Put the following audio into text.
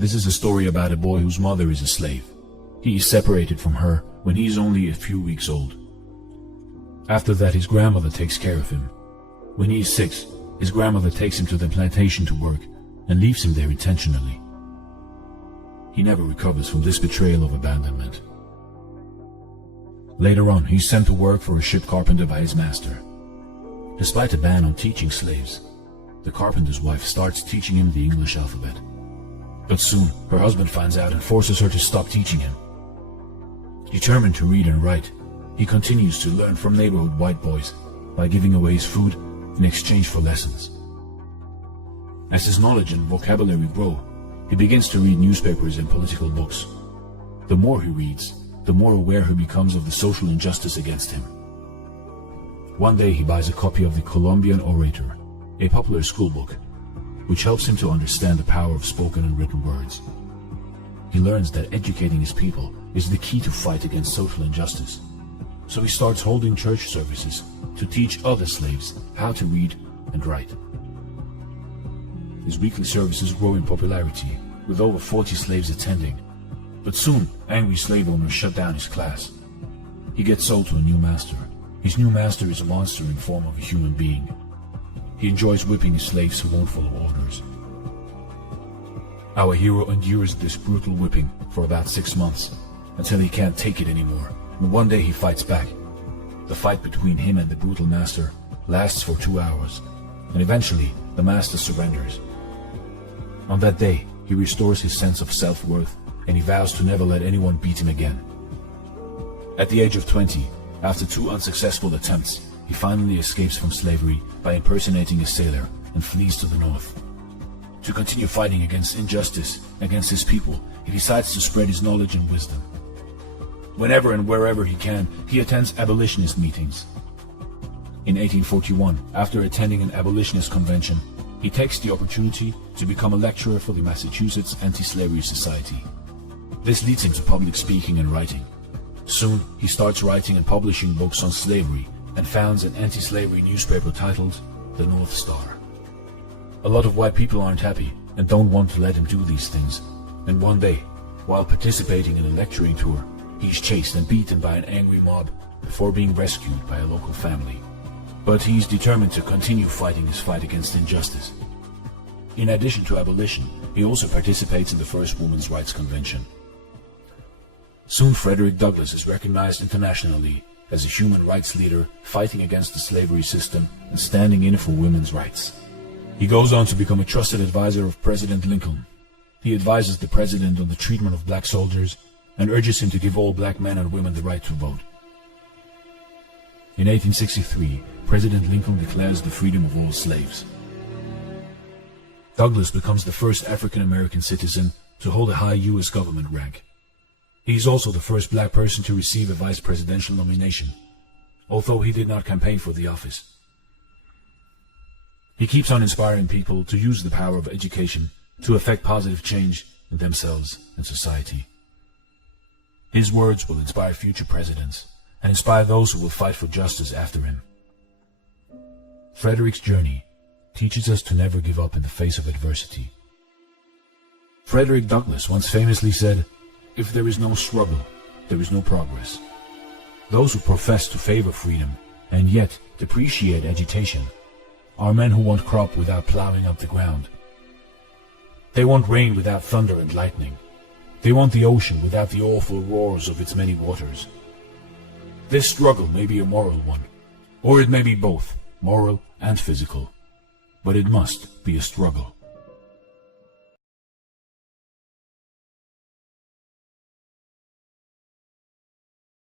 This is a story about a boy whose mother is a slave. He is separated from her when he is only a few weeks old. After that, his grandmother takes care of him. When he is 6, his grandmother takes him to the plantation to work and leaves him there intentionally. He never recovers from this betrayal of abandonment. Later on, he's sent to work for a ship carpenter by his master. Despite a ban on teaching slaves, the carpenter's wife starts teaching him the English alphabet. But soon, her husband finds out and forces her to stop teaching him. Determined to read and write, he continues to learn from neighborhood white boys by giving away his food in exchange for lessons. As his knowledge and vocabulary grow, he begins to read newspapers and political books. The more he reads, the more aware he becomes of the social injustice against him. One day he buys a copy of the Colombian Orator, a popular school book, which helps him to understand the power of spoken and written words. He learns that educating his people is the key to fight against social injustice. So he starts holding church services to teach other slaves how to read and write. His weekly services grow in popularity, with over 40 slaves attending. But soon, angry slave owners shut down his class. He gets sold to a new master. His new master is a monster in form of a human being. He enjoys whipping his slaves who won't follow orders. Our hero endures this brutal whipping for about 6 months, until he can't take it anymore, and one day he fights back. The fight between him and the brutal master lasts for 2 hours, and eventually the master surrenders. On that day, he restores his sense of self-worth, and he vows to never let anyone beat him again. At the age of 20, after 2 unsuccessful attempts, he finally escapes from slavery by impersonating a sailor and flees to the north. To continue fighting against injustice against his people, he decides to spread his knowledge and wisdom. Whenever and wherever he can, he attends abolitionist meetings. In 1841, after attending an abolitionist convention, he takes the opportunity to become a lecturer for the Massachusetts Anti-Slavery Society. This leads him to public speaking and writing. Soon, he starts writing and publishing books on slavery and founds an anti-slavery newspaper titled The North Star. A lot of white people aren't happy and don't want to let him do these things. And one day, while participating in a lecturing tour, he's chased and beaten by an angry mob before being rescued by a local family. But he's determined to continue fighting his fight against injustice. In addition to abolition, he also participates in the first Women's Rights Convention. Soon Frederick Douglass is recognized internationally as a human rights leader fighting against the slavery system and standing in for women's rights. He goes on to become a trusted advisor of President Lincoln. He advises the president on the treatment of black soldiers and urges him to give all black men and women the right to vote. In 1863, President Lincoln declares the freedom of all slaves. Douglass becomes the first African-American citizen to hold a high U.S. government rank. He is also the first black person to receive a vice presidential nomination, although he did not campaign for the office. He keeps on inspiring people to use the power of education to effect positive change in themselves and society. His words will inspire future presidents and inspire those who will fight for justice after him. Frederick's journey teaches us to never give up in the face of adversity. Frederick Douglass once famously said, "If there is no struggle, there is no progress." Those who profess to favor freedom and yet depreciate agitation are men who want crop without plowing up the ground. They want rain without thunder and lightning. They want the ocean without the awful roars of its many waters. This struggle may be a moral one, or it may be both, moral and physical, but it must be a struggle.